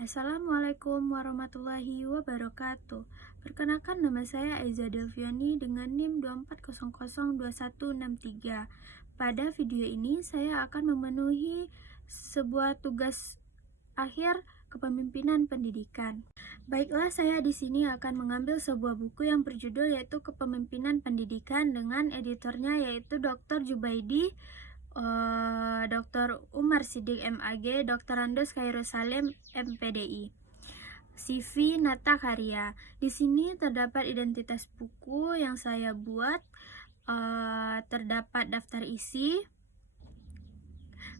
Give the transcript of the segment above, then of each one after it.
Assalamualaikum warahmatullahi wabarakatuh. Perkenalkan, nama saya Aiza Delviani dengan NIM 24002163. Pada video ini saya akan memenuhi sebuah tugas akhir kepemimpinan pendidikan. Baiklah, saya di sini akan mengambil sebuah buku yang berjudul yaitu Kepemimpinan Pendidikan dengan editornya yaitu Dr. Jubaidi, Dr. Umar Siddiq MAG, Dr. Andos Khairul Salim MPDI. CV Nata Karya. Di sini terdapat identitas buku yang saya buat, terdapat daftar isi.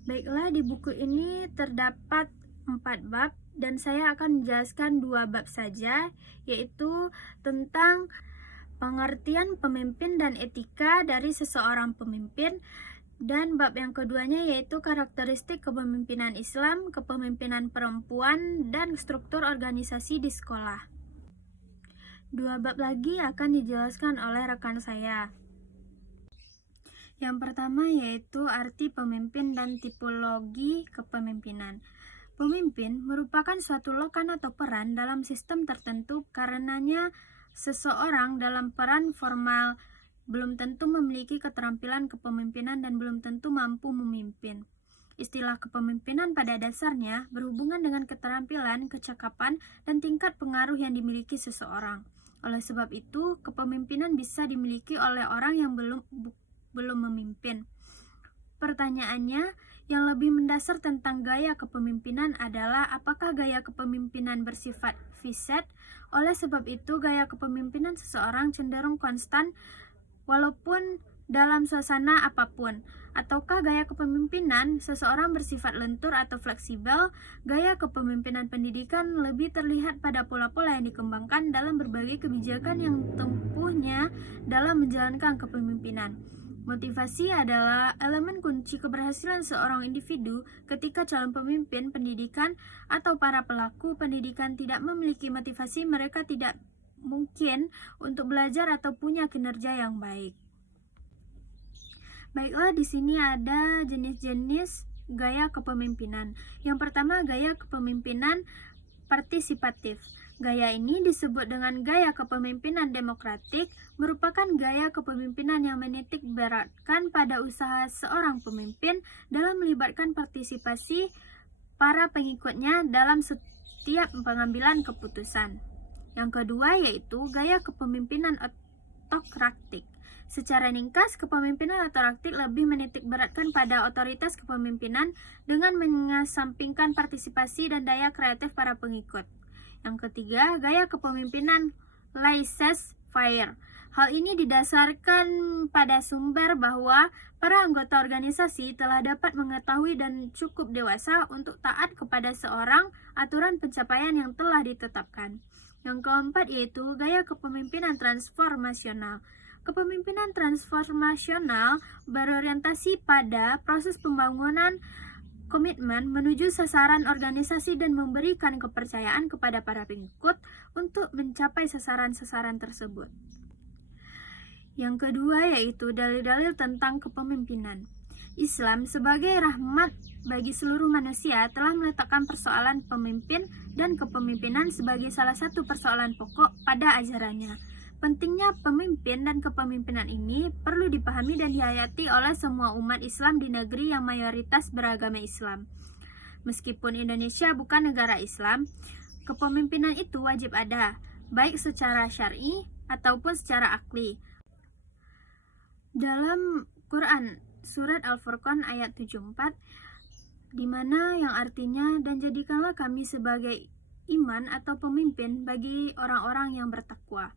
Baiklah, di buku ini terdapat 4 bab dan saya akan menjelaskan 2 bab saja, yaitu tentang pengertian pemimpin dan etika dari seseorang pemimpin, dan bab yang keduanya yaitu karakteristik kepemimpinan Islam, kepemimpinan perempuan, dan struktur organisasi di sekolah. 2 bab lagi akan dijelaskan oleh rekan saya. Yang pertama yaitu arti pemimpin dan tipologi kepemimpinan. Pemimpin merupakan suatu lokan atau peran dalam sistem tertentu, karenanya seseorang dalam peran formal belum tentu memiliki keterampilan kepemimpinan dan belum tentu mampu memimpin. Istilah kepemimpinan pada dasarnya berhubungan dengan keterampilan, kecakapan, dan tingkat pengaruh yang dimiliki seseorang. Oleh sebab itu, kepemimpinan bisa dimiliki oleh orang yang belum memimpin. Pertanyaannya, yang lebih mendasar tentang gaya kepemimpinan adalah apakah gaya kepemimpinan bersifat fixed? Oleh sebab itu, gaya kepemimpinan seseorang cenderung konstan walaupun dalam suasana apapun. Ataukah gaya kepemimpinan seseorang bersifat lentur atau fleksibel? Gaya kepemimpinan pendidikan lebih terlihat pada pola-pola yang dikembangkan dalam berbagai kebijakan yang tempuhnya dalam menjalankan kepemimpinan. Motivasi adalah elemen kunci keberhasilan seorang individu. Ketika calon pemimpin pendidikan atau para pelaku pendidikan tidak memiliki motivasi, mereka tidak mungkin untuk belajar atau punya kinerja yang baik. Baiklah, di sini ada jenis-jenis gaya kepemimpinan. Yang pertama, gaya kepemimpinan partisipatif. Gaya ini disebut dengan gaya kepemimpinan demokratik, merupakan gaya kepemimpinan yang menitik beratkan pada usaha seorang pemimpin dalam melibatkan partisipasi para pengikutnya dalam setiap pengambilan keputusan. Yang kedua yaitu gaya kepemimpinan otokratik. Secara ringkas, kepemimpinan otokratik lebih menitik beratkan pada otoritas kepemimpinan dengan mengesampingkan partisipasi dan daya kreatif para pengikut. Yang ketiga, gaya kepemimpinan laissez-faire. Hal ini didasarkan pada sumber bahwa para anggota organisasi telah dapat mengetahui dan cukup dewasa untuk taat kepada seorang aturan pencapaian yang telah ditetapkan. Yang keempat yaitu gaya kepemimpinan transformasional. Kepemimpinan transformasional berorientasi pada proses pembangunan komitmen menuju sasaran organisasi dan memberikan kepercayaan kepada para pengikut untuk mencapai sasaran-sasaran tersebut. Yang kedua yaitu dalil-dalil tentang kepemimpinan. Islam sebagai rahmat bagi seluruh manusia telah meletakkan persoalan pemimpin dan kepemimpinan sebagai salah satu persoalan pokok pada ajarannya. Pentingnya pemimpin dan kepemimpinan ini perlu dipahami dan dihayati oleh semua umat Islam di negeri yang mayoritas beragama Islam. Meskipun Indonesia bukan negara Islam, kepemimpinan itu wajib ada, baik secara syar'i ataupun secara akli. Dalam Quran Surat Al-Furqan ayat 74, di mana yang artinya, dan jadikanlah kami sebagai iman atau pemimpin bagi orang-orang yang bertakwa.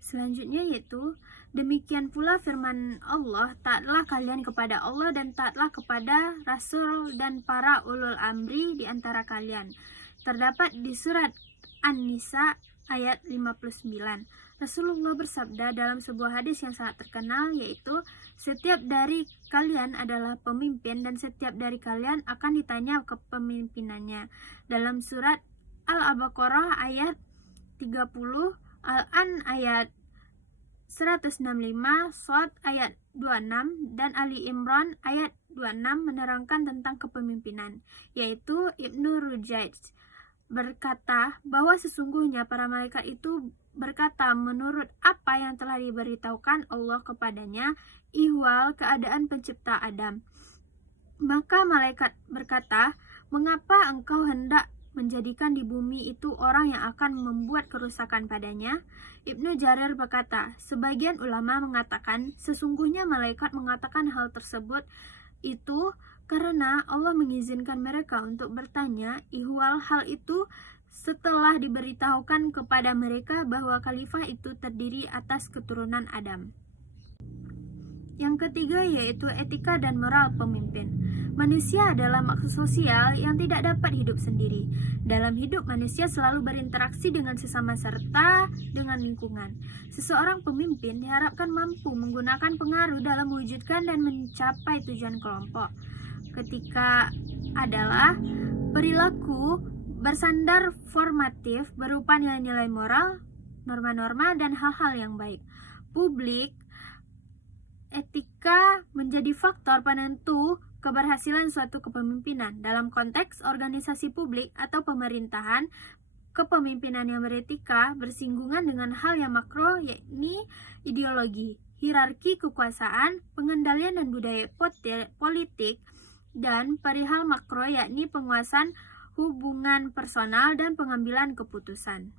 Selanjutnya yaitu, demikian pula firman Allah, taatlah kalian kepada Allah dan taatlah kepada Rasul dan para ulul amri di antara kalian. Terdapat di surat An-Nisa ayat 59. Rasulullah bersabda dalam sebuah hadis yang sangat terkenal, yaitu setiap dari kalian adalah pemimpin dan setiap dari kalian akan ditanya kepemimpinannya. Dalam surat Al-Baqarah ayat 30, Al-An ayat 165 Shad ayat 26 dan Ali Imran ayat 26 menerangkan tentang kepemimpinan, yaitu Ibnu Rujaij berkata bahwa sesungguhnya para malaikat itu berkata menurut apa yang telah diberitahukan Allah kepadanya ihwal keadaan pencipta Adam. Maka malaikat berkata, mengapa engkau hendak menjadikan di bumi itu orang yang akan membuat kerusakan padanya? Ibnu Jarir berkata, sebagian ulama mengatakan sesungguhnya malaikat mengatakan hal tersebut itu karena Allah mengizinkan mereka untuk bertanya ihwal hal itu setelah diberitahukan kepada mereka bahwa khalifah itu terdiri atas keturunan Adam. Yang ketiga yaitu etika dan moral pemimpin. Manusia adalah makhluk sosial yang tidak dapat hidup sendiri. Dalam hidup, manusia selalu berinteraksi dengan sesama serta dengan lingkungan. Seseorang pemimpin diharapkan mampu menggunakan pengaruh dalam mewujudkan dan mencapai tujuan kelompok. Ketika adalah perilaku bersandar formatif berupa nilai-nilai moral, norma-norma, dan hal-hal yang baik. Publik etika menjadi faktor penentu keberhasilan suatu kepemimpinan. Dalam konteks organisasi publik atau pemerintahan, kepemimpinan yang beretika bersinggungan dengan hal yang makro, yakni ideologi, hierarki kekuasaan, pengendalian dan budaya politik, dan perihal makro, yakni penguasaan hubungan personal dan pengambilan keputusan.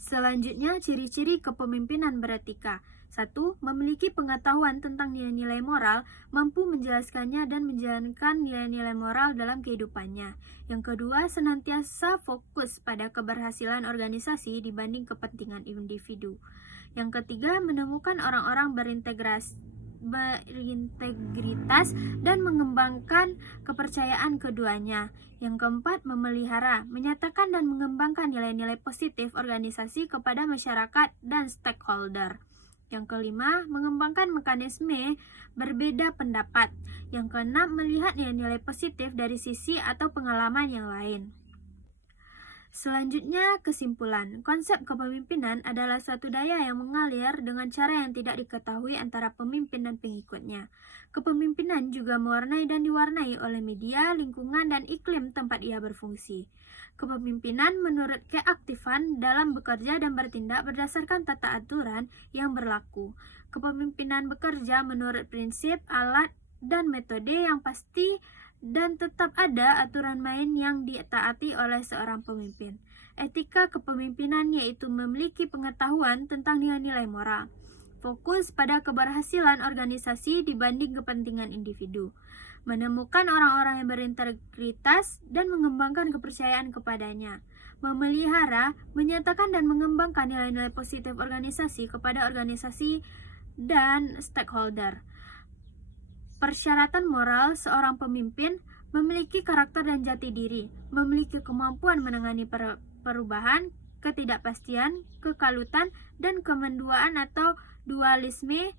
Selanjutnya, ciri-ciri kepemimpinan beretika. 1. Memiliki pengetahuan tentang nilai-nilai moral, mampu menjelaskannya dan menjalankan nilai-nilai moral dalam kehidupannya. Yang kedua, senantiasa fokus pada keberhasilan organisasi dibanding kepentingan individu. Yang ketiga, menemukan orang-orang berintegritas dan mengembangkan kepercayaan keduanya. Yang keempat, memelihara, menyatakan dan mengembangkan nilai-nilai positif organisasi kepada masyarakat dan stakeholder. Yang kelima, mengembangkan mekanisme berbeda pendapat. Yang keenam, melihat nilai-nilai positif dari sisi atau pengalaman yang lain. Selanjutnya, kesimpulan. Konsep kepemimpinan adalah suatu daya yang mengalir dengan cara yang tidak diketahui antara pemimpin dan pengikutnya. Kepemimpinan juga mewarnai dan diwarnai oleh media, lingkungan, dan iklim tempat ia berfungsi. Kepemimpinan menurut keaktifan dalam bekerja dan bertindak berdasarkan tata aturan yang berlaku. Kepemimpinan bekerja menurut prinsip, alat, dan metode yang pasti dan tetap ada aturan main yang ditaati oleh seorang pemimpin. Etika kepemimpinan yaitu memiliki pengetahuan tentang nilai-nilai moral. Fokus pada keberhasilan organisasi dibanding kepentingan individu. Menemukan orang-orang yang berintegritas dan mengembangkan kepercayaan kepadanya. Memelihara, menyatakan dan mengembangkan nilai-nilai positif organisasi kepada organisasi dan stakeholder. Persyaratan moral seorang pemimpin memiliki karakter dan jati diri, memiliki kemampuan menangani perubahan, ketidakpastian, kekalutan, dan kemenduaan atau dualisme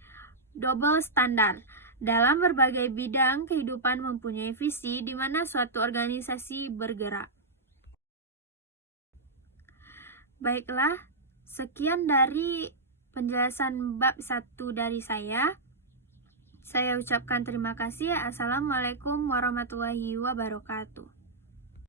double standar. Dalam berbagai bidang kehidupan mempunyai visi di mana suatu organisasi bergerak. Baiklah, sekian dari penjelasan bab 1 dari saya. Saya ucapkan terima kasih. Assalamualaikum warahmatullahi wabarakatuh.